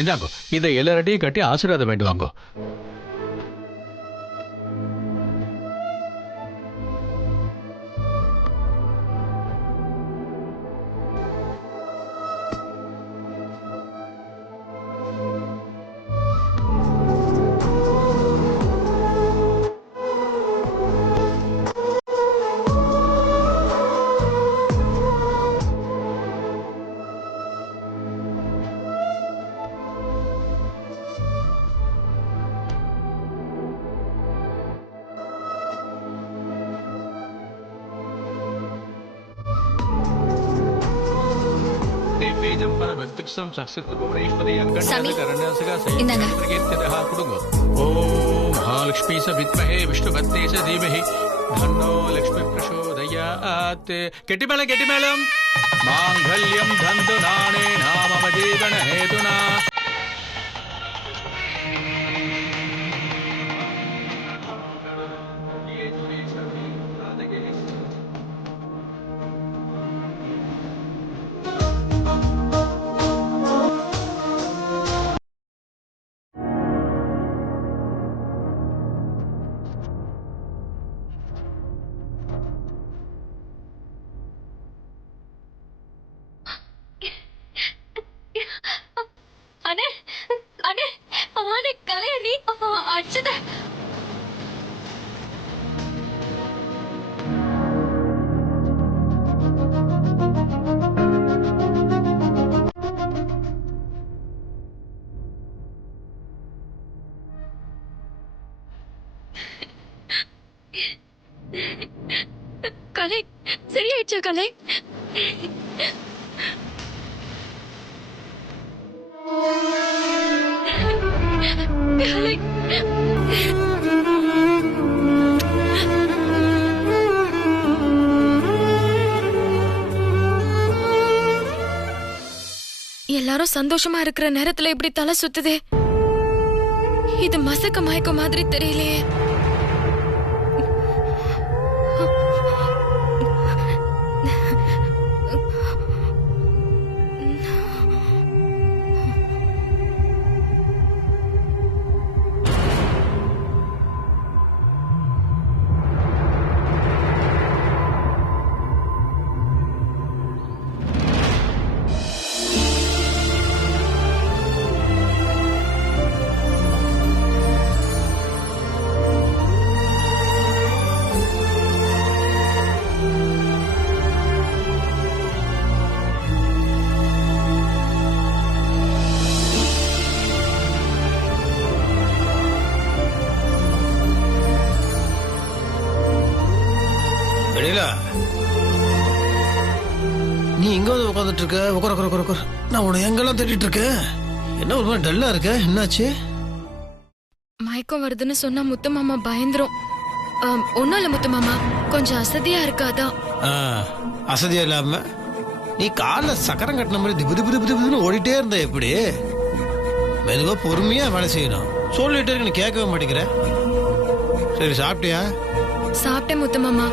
இந்தாங்கோ, இதை எல்லார்டையும் கட்டி ஆசீர்வாதம் வேண்டுவாங்கோ. महालक्ष्मी स विद्महे विष्णुपत्नी स धीमहि धन्नो लक्ष्मी प्रचोदयात्. केटिमेलम मांगल्यम धन्तुनाने नाम जीवन हेतुना. கலை சரியாயிடுச்சா? கலை கலை எல்லாரும் சந்தோஷமா இருக்கிற நேரத்துல இப்படி தலை சுத்துதே. இது மசக்க மயக்க மாதிரி தெரியலையே. நீ இங்க வந்து உட்காந்துட்டு இருக்க? உட்கார உட்கார உட்கார உட்கார. நான் உன்னை எங்கெல்லாம் தேடிட்டு இருக்கேன். என்ன ஒரு மாதிரி டல்லா இருக்க? என்னாச்சு? மயக்கம் வருதுன்னு சொன்னா முத்து மாமா பயந்துரும். ஒன்னும் இல்ல முத்து மாமா, கொஞ்சம் அசதியா இருக்காதா? அசதியா இல்லாம நீ கால சக்கரம் கட்டின மாதிரி திபு திபு திபு திபுன்னு ஓடிட்டே இருந்த எப்படி? மெதுவா பொறுமையா வேலை செய்யணும். சொல்லிட்டு இருக்கு, நீ கேட்கவே மாட்டேங்கிற. சரி, சாப்பிட்டியா? சாப்பிட்டேன் முத்து மாமா.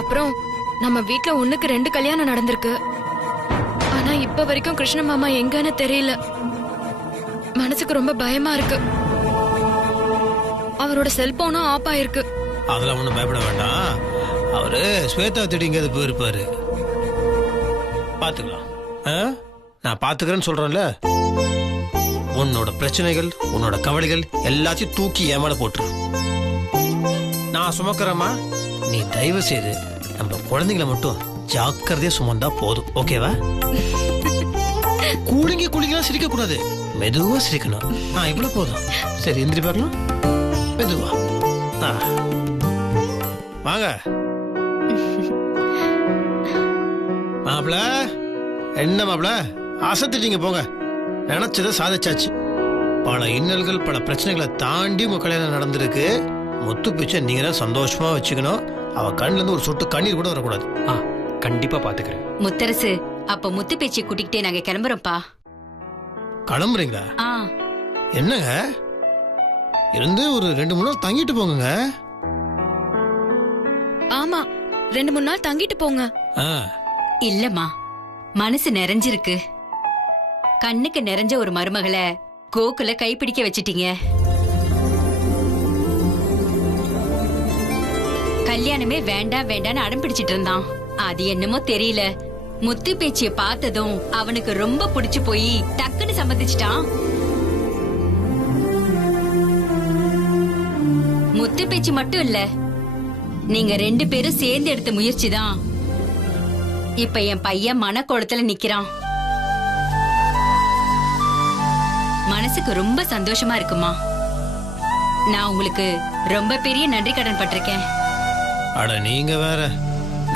அப்புறம் நம்ம வீட்ல 1க்கு 2 கல்யாணம் நடந்திருக்கு. ஆனா இப்ப வரைக்கும் கிருஷ்ண மாமா எங்கன்னு தெரியல. மனசுக்கு ரொம்ப பயமா இருக்கு. அவரோட செல்போனும் ஆஃப் ஆயிருக்கு. அதெல்லாம் ஒண்ணும் பயப்பட வேண்டாம். அவரு ஸ்வேதா தேடிங்க போயிருப்பாரு. பாத்துக்கலாம். நான் பாத்துக்கிறேன்னு சொல்றேன்ல. உன்னோட பிரச்சனைகள், உன்னோட கவலைகள் எல்லாத்தையும் தூக்கி ஏமாட போட்டுரு. நான் சுமக்கிறேம்மா. நீ தயவு செய்து நம்ம குழந்தைங்களை மட்டும் ஜாக்கிரதையா சுமந்தா போதும். ஓகேவா? கூலிங்க கூலிங்கெல்லாம் சிரிக்க கூடாது. மெதுவா சிரிக்கணும். இவ்வளவு போதும். சரி, எந்திரி பார்க்கலாம். மெதுவா வாங்க. மாப்பிள, என்ன மாப்பிள அசத்திட்டீங்க? போங்க. நினைச்சதை சாதிச்சாச்சு. பல இன்னல்கள், பல பிரச்சனைகளை தாண்டி உங்க கல்யாணம் நடந்திருக்கு. முத்து பிச்சை நீங்க தான் சந்தோஷமா வச்சுக்கணும். அவ கண்ணுல இருந்து ஒரு சொட்டு கண்ணீர் கூட வரக்கூடாது. கண்டிப்பா பாத்துக்கிறேன். முத்தரசு, அப்ப முத்து பேச்சு கூட்டிக்கிட்டே நாங்க கிளம்புறோம்ப்பா. கிளம்புறீங்களா? என்னங்க, இருந்து ஒரு 2-3 நாள் தங்கிட்டு போங்க. ஆமா, 2-3 நாள் தங்கிட்டு போங்க. இல்லம்மா, மனசு நிறைஞ்சிருக்கு. கண்ணுக்கு நிறைஞ்ச ஒரு மருமகளை கோக்குல கைப்பிடிக்க வச்சிட்டீங்க. கல்யாணமே வேண்டாம் வேண்டான்னு அடம் பிடிச்சிட்டு இருந்தான். அது என்னமோ தெரியல, முத்து பேச்சிய பார்த்ததும் அவனுக்கு ரொம்ப பிடிச்சு போய் டக்குன்னு சம்மதிச்சிட்டான். முத்து பேச்சு மட்டும் இல்ல, நீங்க 2 பேரும் சேர்ந்து எடுத்த முயற்சிதான் இப்ப என் பையன் மனக்கோலத்துல நிக்கிறான். மனசுக்கு ரொம்ப சந்தோஷமா இருக்குமா. நான் உங்களுக்கு ரொம்ப பெரிய நன்றி கடன் பட்டிருக்கேன். அட நீங்க வேற,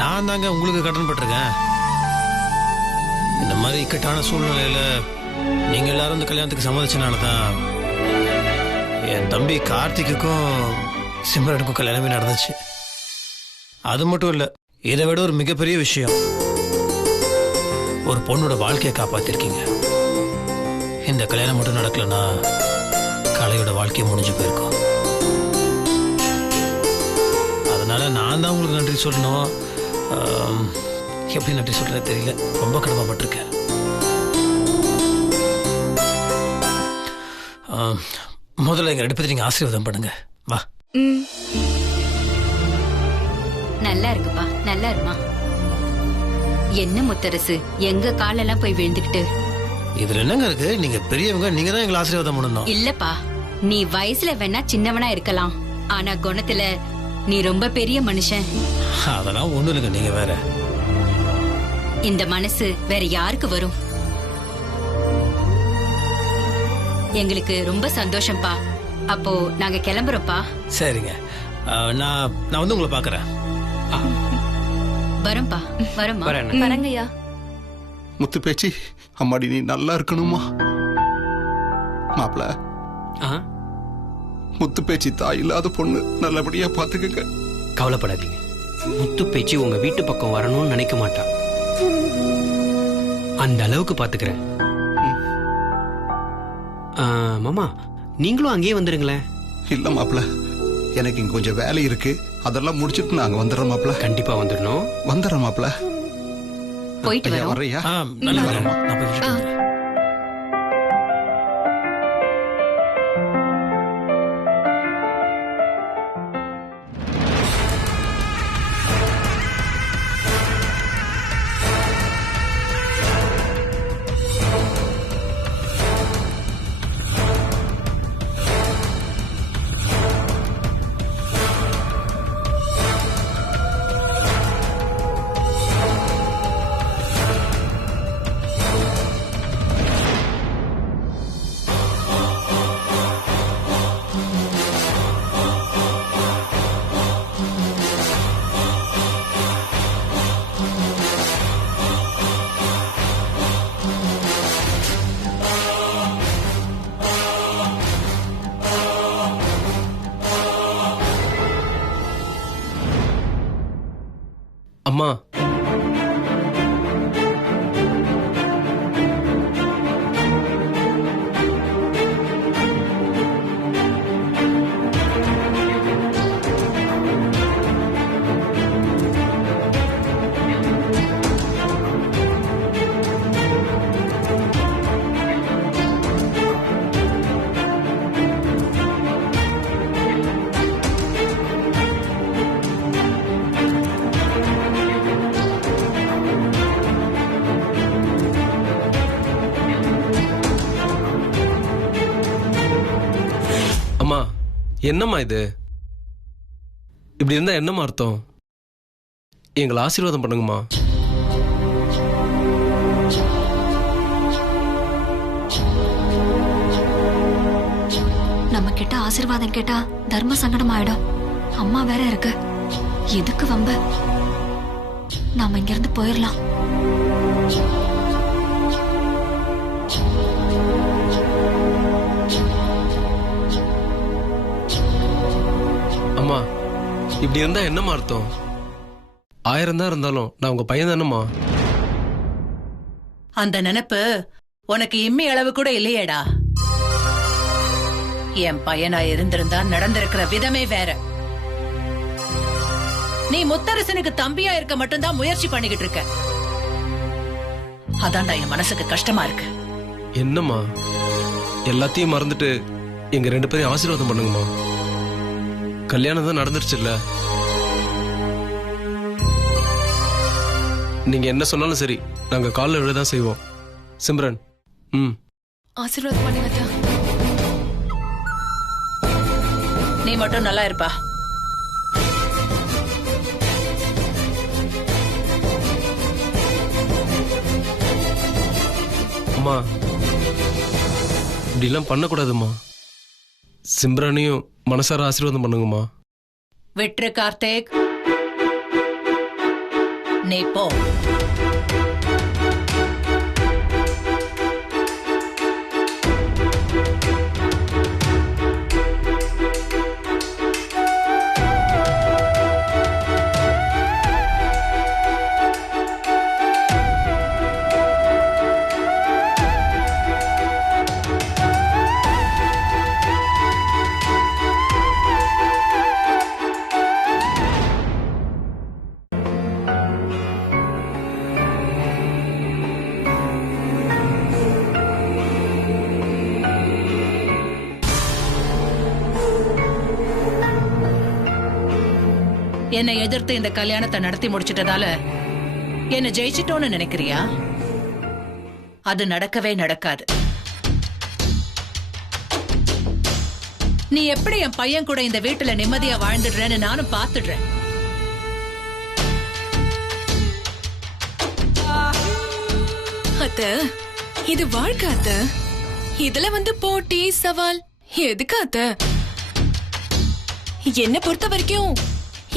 நான் தாங்க உங்களுக்கு கடன் பட்டிருக்கேன். இந்த மாதிரி இக்கட்டான சூழ்நிலையில நீங்க எல்லாரும் இந்த கல்யாணத்துக்கு சம்மதிச்சனாலதான் என் தம்பி கார்த்திக்குக்கும் சிம்ரனுக்கும் கல்யாணமே நடந்துச்சு. அது மட்டும் இல்ல, இதை விட ஒரு மிகப்பெரிய விஷயம், ஒரு பொண்ணோட வாழ்க்கையை காப்பாத்திருக்கீங்க. இந்த கல்யாணம் மட்டும் நடக்கலன்னா கலையோட வாழ்க்கையை முடிஞ்சு போயிருக்கும். அதனால நான் தான் உங்களுக்கு நன்றி சொல்லணும். எப்படி நன்றி சொல்றது தெரியல, ரொம்ப கடமைப்பட்டிருக்கேன். முதல்ல எங்க 2 பேரும் நீங்க ஆசீர்வாதம் பண்ணுங்க. வா. நல்லா இருக்குப்பா, நல்லா இருமா. என்ன முத்தரசு, எங்க காலெல்லாம் போய் விழுந்துக்கிட்டு. இதுல என்னங்க இருக்கு, நீங்க பெரியவங்க, நீங்க தான் எங்களை ஆசீர்வாதம் பண்ணணும். இல்லப்பா, நீ வயசுல வேணா சின்னவனா இருக்கலாம், ஆனா குணத்துல நீ ரொம்ப பெரிய மனுஷன். அதெல்லாம் ஒண்ணு இல்லைங்க, நீங்க வேற. இந்த மனசு வேற யாருக்கு வரும்? எங்களுக்கு ரொம்ப சந்தோஷம்ப்பா. அப்போ நாங்க கிளம்புறோம்ப்பா. சரிங்க, நான் வந்து உங்களை பாக்குறேன். வரோம்ப்பா, வரோம்மா. வரங்கய்யா. முத்து பேச்சு, அம்மாடி நீ நல்லா இருக்கணுமா. மாப்பிள, முத்து பேச்சு தாய் இல்லாத பொண்ணு, நல்லபடியா பாத்துக்கங்க. கவலைப்படாதீங்க, முத்து பேச்சு உங்க வீட்டு பக்கம் வரணும்னு நினைக்க மாட்டான். அந்த அளவுக்கு பாத்துக்கிறேன். மாமா, நீங்களும் அங்கேயே வந்துருங்களேன். இல்ல மாப்பிள, எனக்கு இங்க கொஞ்சம் வேலை இருக்கு, அதெல்லாம் முடிச்சிட்டு நாங்க வந்துடுறோம் மாப்பிள. கண்டிப்பா வந்துடணும். வந்துடுறோம் மாப்பிள. போயிட்டு வரோம். வரையா? நல்லா வரேன். நான் போய் வீட்டுக்கு வந்துடுறேன். அம்மா, அம்மா, என்னம்மா இது? இப்படி இருந்தா என்னம்மா அர்த்தம்? எங்களை ஆசீர்வாதம் பண்ணுங்கம்மா. நம்ம கிட்ட ஆசீர்வாதம் கேட்டா தர்ம சங்கடம் ஆயிடும். அம்மா வேற இருக்கு, எதுக்கு வம்பு? நாம இங்க இருந்து போயிடலாம். அம்மா, இப்படி இருந்தா என்னம்மா அர்த்தம்? 1000 தான் இருந்தாலும் நான் உங்க பையன் தானம்மா. அந்த நினைப்பு உனக்கு இம்மி அளவு கூட இல்லையேடா. என் பையனா இருந்திருந்தா நடந்திருக்கிற விதமே வேற. நீ முத்தரசனுக்கு தம்பியா இருக்க மட்டும்தான் முயற்சி பண்ணிக்கிட்டு இருக்க. அதான்டா என் மனசுக்கு கஷ்டமா இருக்கு. என்னம்மா எல்லாத்தையும் மறந்துட்டு எங்க 2 பேரையும் ஆசீர்வாதம் பண்ணுங்கம்மா. கல்யாணம் தான் நடந்துருச்சுல்ல. நீங்க என்ன சொன்னாலும் சரி, நாங்க காலில் விழதான் செய்வோம். சிம்ரன், ஆசீர்வாதம் பண்ணுங்க அத்தா. நீ மட்டும் நல்லா இருப்பா. அம்மா இப்படிலாம் பண்ணக்கூடாதும்மா. சிம்ரனையும் மனசார ஆசீர்வாதம் பண்ணுங்கம்மா. விட்ரு கார்த்திக், நீ போ. என்னை எதிர்த்து இந்த கல்யாணத்தை நடத்தி முடிச்சிட்டதால என்ன ஜெயிச்சிட்டோன்னு நினைக்கிறியா? அது நடக்கவே நடக்காது. நீ எப்படி என் பையன் கூட இந்த வீட்டுல நிம்மதியா வாழ்ந்துடுறேன்னு நானும் பாத்துடுறேன். அத்த, இது வாழ்க்கை அத்த. இதுல போட்டி சவால் எதுக்கு அத்த? என்ன பொறுத்த வரைக்கும்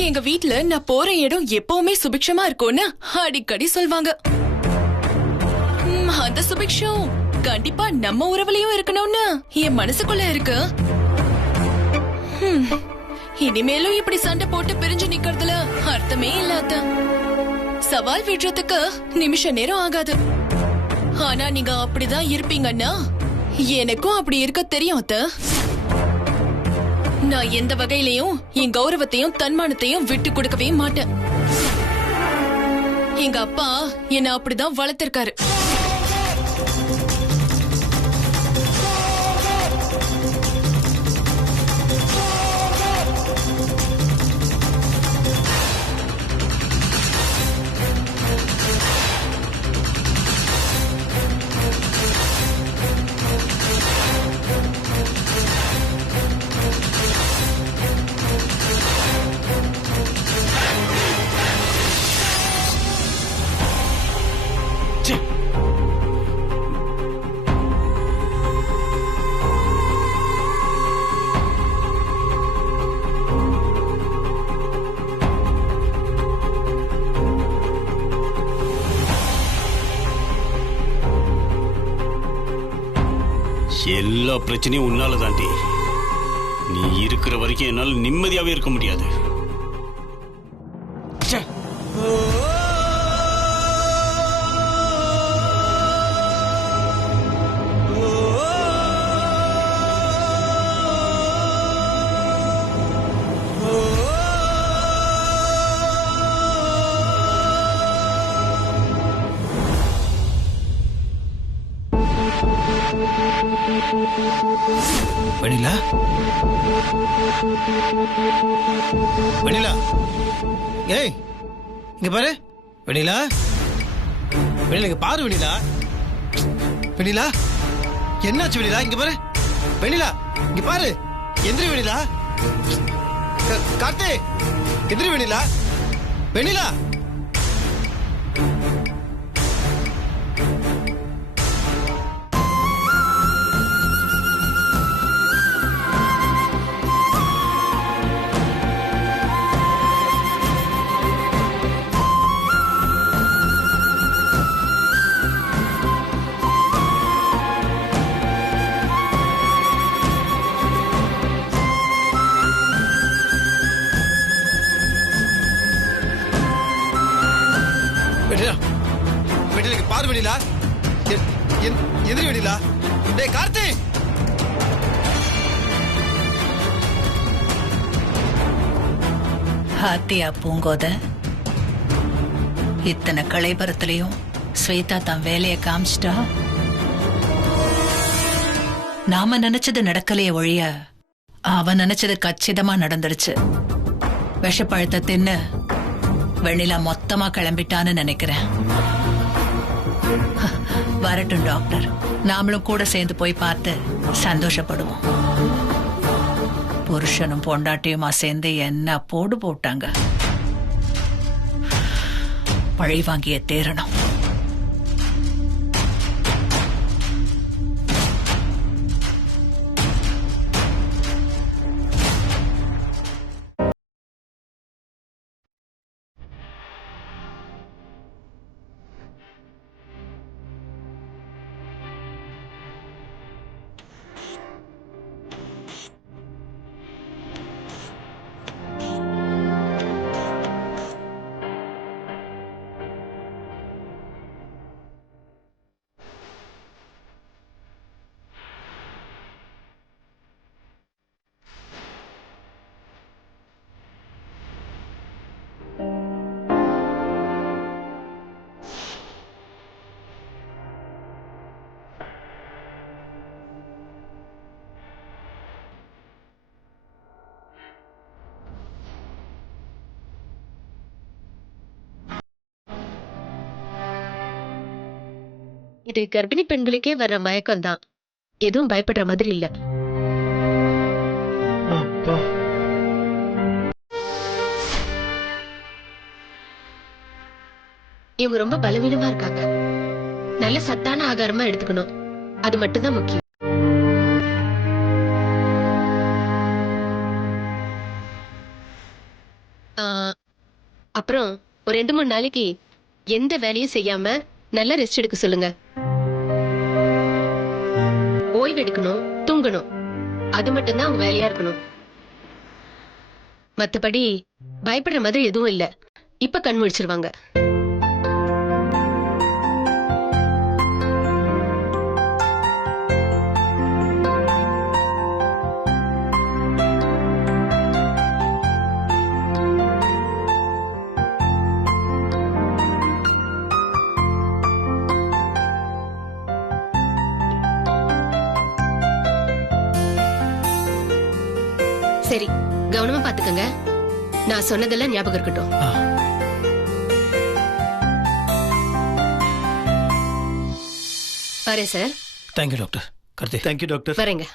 எங்க வீட்ல நான் போற இடம் எப்பவுமே சுபிக்ஷமா இருக்கும்னு அடிக்கடி சொல்வாங்க. அந்த சுபிக்ஷம் கண்டிப்பா நம்ம உறவுலயும் இருக்கணும்னு என் மனசுக்குள்ள இருக்கு. இனிமேலும் இப்படி சண்டை போட்டு பிரிஞ்சு நிக்கிறதுல அர்த்தமே இல்லாத. சவால் விடுறதுக்கு நிமிஷ நேரம் ஆகாது. ஆனா நீங்க அப்படிதான் இருப்பீங்கன்னா எனக்கும் அப்படி இருக்க தெரியும் அத்த. நான் எந்த வகையிலையும் என் கௌரவத்தையும் தன்மானத்தையும் விட்டு கொடுக்கவே மாட்டேன். எங்க அப்பா என்ன அப்படிதான் வளர்த்திருக்காரு. எல்லா பிரச்சனையும் உன்னால தாண்டி. நீ இருக்கிற வரைக்கும் என்னால் நிம்மதியாவே இருக்க முடியாது. வெண்ணிலா, வெண்ணிலா, ஏய் இங்க பாரு. வெண்ணிலா, வெண்ணிலா இங்க பாரு. வெண்ணிலா, வெண்ணிலா என்னாச்சு? வெண்ணிலா இங்க பாரு. வெண்ணிலா இங்க பாரு. எந்திரி வெண்ணிலா. கார்த்தி எந்திரி வெண்ணிலா. வெண்ணிலா, வெண்ணிலா பாரு. வெண்ணிலா எதிரி. வெண்ணிலா, டேய் கார்த்தி. ஹாத்தியா பூங்கோத, இத்தனை களைபரத்திலையும் ஸ்வேதா தான் வேலையை காமிச்சிட்டா. நாம நினைச்சது நடக்கலையே ஒழிய அவன் நினைச்சது கச்சிதமா நடந்துடுச்சு. விஷப்பழத்தை தின்னு வெண்ணிலா மொத்தமா கிளம்பிட்டான்னு நினைக்கிறேன். வரட்டும் டாக்டர், நாமளும் கூட சேர்ந்து போய் பார்த்து சந்தோஷப்படுவோம். புருஷனும் பொண்டாட்டியுமா சேர்ந்து என்ன போடு போட்டாங்க. பழி வாங்கிய தேரணும். இது கர்ப்பிணி பெண்களுக்கே வர்ற மயக்கம் தான். எதுவும் பயப்படுற மாதிரி இல்ல. இவங்க ரொம்ப பலவீனமா இருக்காங்க. நல்ல சத்தான ஆகாரமா எடுத்துக்கணும். அது மட்டும்தான் முக்கியம். அப்புறம் ஒரு 2-3 நாளைக்கு எந்த வேலையும் செய்யாம நல்ல ரெஸ்ட் எடுக்க சொல்லுங்க. ஓய்வு எடுக்கணும், தூங்கணும். அது மட்டும்தான் அவங்க வேலையா இருக்கணும். மத்தபடி பயப்படுற மாதிரி எதுவும் இல்ல. இப்ப கண் முழிச்சிருவாங்க. சரி, கவனமா பாத்துக்கங்க. நான் சொன்னதெல்லாம் ஞாபகம் இருக்கட்டும். வரேன் sir. Thank you doctor. Karthi. Thank you doctor. வரேங்க.